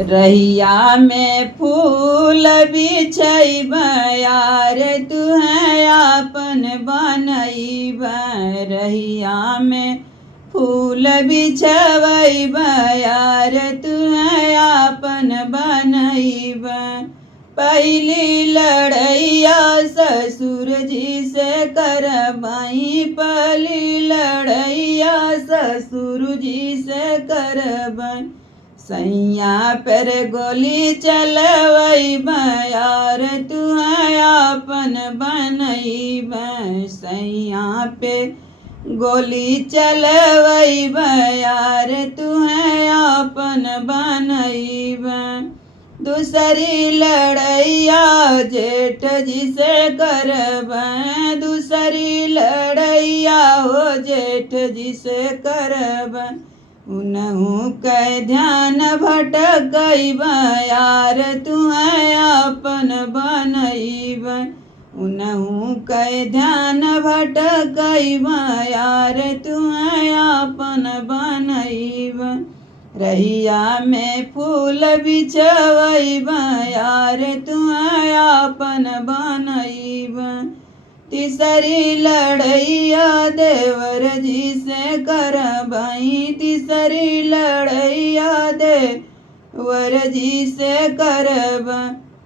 रहिया में फूल बिछैब यार तुहें आपन बनैब। रहिया में फूल बिछैब यार तुहें आपन बनैब। पहली लड़ैया ससुर जी से करबई, पहली लड़ैया ससुर जी से करबई। सैया पर गोली चलवैब यार तुहें आपन बनैब। सैया पे गोली चलवैब यार तुहें आपन बनैब। दूसरी लड़ैया जेठ जी से करब, दूसरी लड़ैया हो जेठ जी से करब। उनहु के ध्यान भटकैब यार तुहें आपन बनैब। उनहु के ध्यान भटकैब यार तुहें आपन बनैब। रहिया में फूल बिछैब यार तुहें आपन बनैब। तीसरी लड़ैया देवर जी से करबई, तीसरी लड़ैया देवर जी से करब।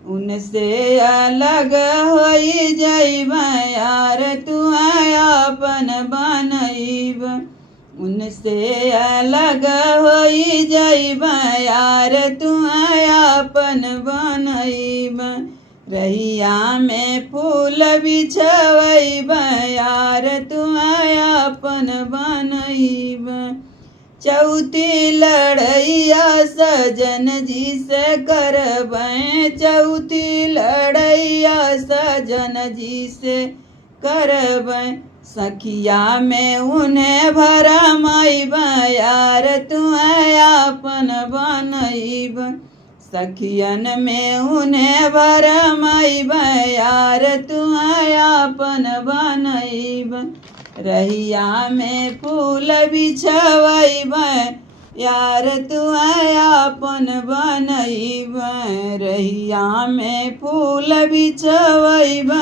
उनसे अलग होई जैब यार तुहें आपन बनैब। उनसे अलग होई जैब यार तुहें आपन बनैब। रहिया में फूल बिछैब यार तुहें आपन बनैब। चौथी लड़ैया सजन जी से करब, चौथी लड़ैया सजन जी से करब। सखिया में उन्हें भरमैब यार तुहें आपन बनैब। सखियन में उन्हें भरमैब यार तुहें आपन बनैब। रहिया में फूल बिछैब यार तुहें आपन बनैब। रहिया में फूल बिछैब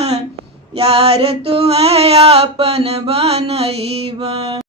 यार तुहें आपन बनैब।